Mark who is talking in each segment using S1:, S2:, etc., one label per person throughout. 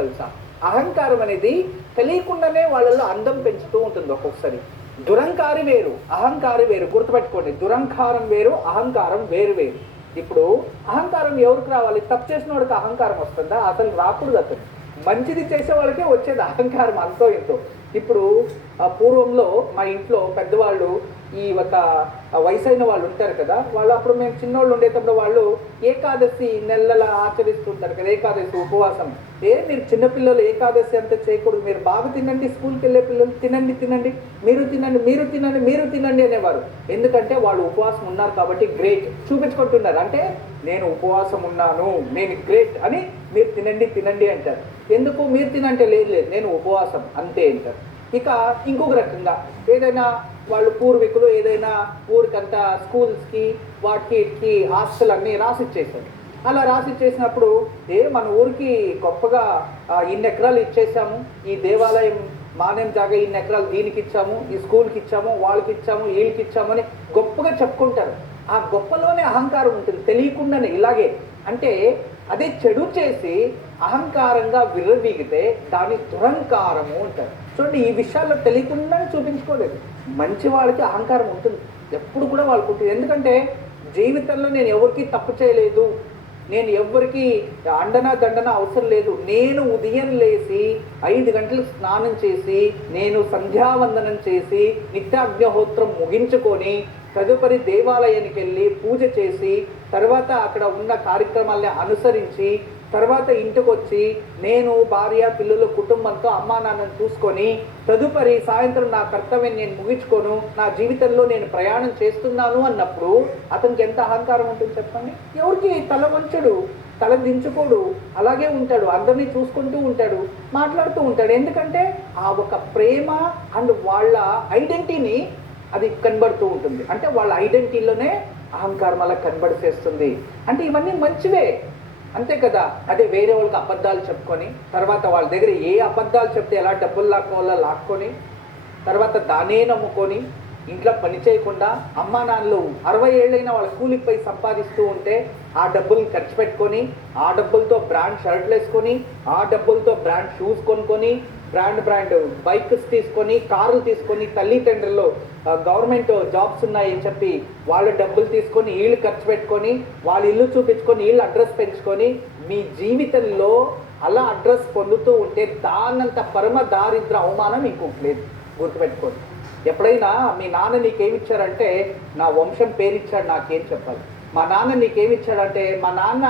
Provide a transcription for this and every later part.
S1: తెలుసా? అహంకారం అనేది తెలియకుండానే వాళ్ళలో అందం పెంచుతూ ఉంటుంది ఒక్కొక్కసారి. దురంకారి వేరు అహంకారి వేరు. గుర్తుపెట్టుకోండి దురంకారం వేరు అహంకారం వేరు వేరు. ఇప్పుడు అహంకారం ఎవరికి రావాలి? తప్పు చేసిన వాడికి అహంకారం వస్తుందా? అసలు రాకూడదు అతను. మంచిది చేసే వాళ్ళకే వచ్చేది అహంకారం అంతో ఇంతో. ఇప్పుడు పూర్వంలో మా ఇంట్లో పెద్దవాళ్ళు ఈ ఒక వయసైన వాళ్ళు ఉంటారు కదా వాళ్ళు అప్పుడు మేము చిన్నోళ్ళు ఉండేటప్పుడు వాళ్ళు ఏకాదశి నెలల ఆచరిస్తుంటారు కదా ఏకాదశి ఉపవాసం. ఏ మీరు చిన్నపిల్లలు ఏకాదశి అంతా చేయకూడదు మీరు బాగా తినండి స్కూల్కి వెళ్ళే పిల్లలు తినండి తినండి మీరు తినండి మీరు తినండి మీరు తినండి అనేవారు. ఎందుకంటే వాళ్ళు ఉపవాసం ఉన్నారు కాబట్టి గ్రేట్ చూపించుకుంటున్నారు. అంటే నేను ఉపవాసం ఉన్నాను నేను గ్రేట్ అని మీరు తినండి తినండి అంటారు. ఎందుకు మీరు తినంటే లేదు లేదు నేను ఉపవాసం అంతే అంటారు. ఇక ఇంకొక రకంగా ఏదైనా వాళ్ళు పూర్వీకులు ఏదైనా ఊరికంతా స్కూల్స్కి వాటికి ఆస్తులన్నీ రాసిచ్చేసారు అలా రాసిచ్చేసినప్పుడు ఏ మన ఊరికి గొప్పగా ఇన్ని ఎకరాలు ఇచ్చేసాము ఈ దేవాలయం మానేం జాగా ఇన్ని ఎకరాలు దీనికి ఇచ్చాము ఈ స్కూల్కి ఇచ్చాము వాళ్ళకి ఇచ్చాము వీళ్ళకి ఇచ్చాము అని గొప్పగా చెప్పుకుంటారు. ఆ గొప్పలోనే అహంకారం ఉంటుంది తెలియకుండానే ఇలాగే. అంటే అదే చెడు చేసి అహంకారంగా విర్రవీగితే దాని దురంకారము అంటారు. చూడండి ఈ విషయాల్లో తెలియకుండానే చూపించుకోలేదు. మంచి వాళ్ళకి అహంకారం ఉంటుంది. ఎప్పుడు కూడా వాళ్ళు పుట్టింది ఎందుకంటే జీవితంలో నేను ఎవరికి తప్పు చేయలేదు నేను ఎవ్వరికి అండన దండన అవసరం లేదు. నేను ఉదయం లేచి ఐదు గంటలకు స్నానం చేసి నేను సంధ్యావందనం చేసి నిత్యాగ్నిహోత్రం ముగించుకొని తదుపరి దేవాలయానికి వెళ్ళి పూజ చేసి తర్వాత అక్కడ ఉన్న కార్యక్రమాల్ని అనుసరించి తర్వాత ఇంటికి వచ్చి నేను భార్య పిల్లలు కుటుంబంతో అమ్మా నాన్నను చూసుకొని తదుపరి సాయంత్రం నా కర్తవ్యం నేను ముగించుకోను నా జీవితంలో నేను ప్రయాణం చేస్తున్నాను అన్నప్పుడు అతనికి ఎంత అహంకారం ఉంటుంది చెప్పండి? ఎవరికి? తల వంచడు తల దించుకోడు అలాగే ఉంటాడు అందరినీ చూసుకుంటూ ఉంటాడు మాట్లాడుతూ ఉంటాడు. ఎందుకంటే ఆ ఒక ప్రేమ అండ్ వాళ్ళ ఐడెంటిటీని అది కనబడుతూ ఉంటుంది. అంటే వాళ్ళ ఐడెంటిటీలోనే అహంకారం అలా కనబడిసేస్తుంది అంటే ఇవన్నీ మంచివే. అంతే కదా. అదే వేరే వాళ్ళకి అబద్ధాలు చెప్పుకొని తర్వాత వాళ్ళ దగ్గర ఏ అబద్ధాలు చెప్తే ఎలా డబ్బులు లాక్కోవాలో లాక్కొని తర్వాత దానే నమ్ముకొని ఇంట్లో పని చేయకుండా అమ్మా నాన్నలు అరవై ఏళ్ళైనా వాళ్ళ కూలికి పోయి సంపాదిస్తూ ఉంటే ఆ డబ్బుల్ని ఖర్చు పెట్టుకొని ఆ డబ్బులతో బ్రాండ్ షర్ట్లు వేసుకొని ఆ డబ్బులతో బ్రాండ్ షూస్ కొనుక్కొని బ్రాండ్ బ్రాండ్ బైక్స్ తీసుకొని కార్లు తీసుకొని తల్లిదండ్రులు గవర్నమెంట్ జాబ్స్ ఉన్నాయని చెప్పి వాళ్ళ డబ్బులు తీసుకొని వీళ్ళు ఖర్చు పెట్టుకొని వాళ్ళ ఇల్లు చూపించుకొని వీళ్ళు అడ్రస్ పెంచుకొని మీ జీవితంలో అలా అడ్రస్ పొందుతూ ఉంటే దానంత పరమ దారిద్ర అవమానం ఇంకొకటి లేదు. గుర్తుపెట్టుకోండి. ఎప్పుడైనా మీ నాన్న నీకేమిచ్చారంటే నా వంశం పేరిచ్చాడు నాకేం చెప్పాలి? మా నాన్న నీకేమిచ్చాడంటే మా నాన్న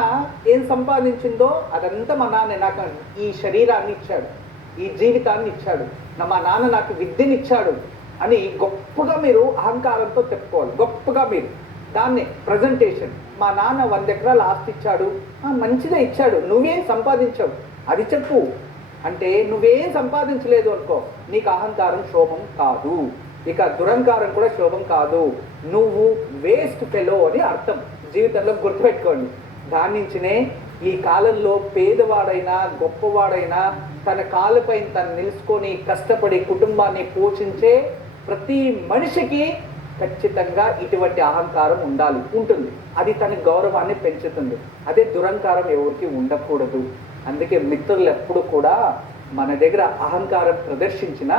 S1: ఏం సంపాదించిందో అదంతా మా నాన్న నాకు ఈ శరీరాన్ని ఇచ్చాడు. ఈ జీవితాన్ని ఇచ్చాడు. నా మా నాన్న నాకు విద్యనిచ్చాడు అని గొప్పగా మీరు అహంకారంతో చెప్పుకోవాలి. గొప్పగా మీరు. దాన్నే ప్రజెంటేషన్ మా నాన్న వంద ఎకరాలు ఆస్తి ఇచ్చాడు. మంచిగా ఇచ్చాడు. నువ్వేం సంపాదించావు. అది చెప్పు. అంటే నువ్వేం సంపాదించలేదు అనుకో. నీకు అహంకారం శోభం కాదు. ఇక దురంకారం కూడా శోభం కాదు. నువ్వు వేస్ట్ ఫెలో అని అర్థం. జీవితంలో గుర్తుపెట్టుకోండి. దాని నుంచినే ఈ కాలంలో పేదవాడైనా గొప్పవాడైనా తన కాలుపైన తను నిలుచుకొని కష్టపడి కుటుంబాన్ని పోషించే ప్రతి మనిషికి ఖచ్చితంగా ఇటువంటి అహంకారం ఉండాలి ఉంటుంది. అది తన గౌరవాన్ని పెంచుతుంది. అదే దురంకారం ఎవరికి ఉండకూడదు. అందుకే మిత్రులు ఎప్పుడు కూడా మన దగ్గర అహంకారం ప్రదర్శించినా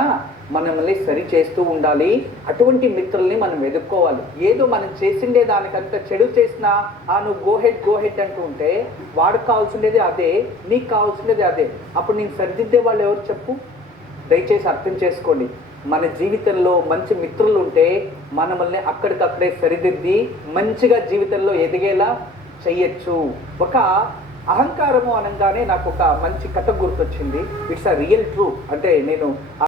S1: మనల్ని సరి చేస్తూ ఉండాలి. అటువంటి మిత్రుల్ని మనం ఎదుర్కోవాలి. ఏదో మనం చేసిండే దానికంత చెడు చేసినా ఆ నువ్వు గోహెడ్ గోహెడ్ అంటూ ఉంటే వాడు కావాల్సిండేది అదే నీకు కావాల్సిండేది అదే. అప్పుడు నేను సరిదిద్దే వాళ్ళు ఎవరు చెప్పు? దయచేసి అర్థం చేసుకోండి. మన జీవితంలో మంచి మిత్రులు ఉంటే మనల్ని అక్కడికక్కడే సరిదిద్ది మంచిగా జీవితంలో ఎదిగేలా చెయ్యొచ్చు. ఒక అహంకారము అనగానే నాకు ఒక మంచి కథ గుర్తొచ్చింది. ఇట్స్ అ రియల్ ట్రూ అంటే నేను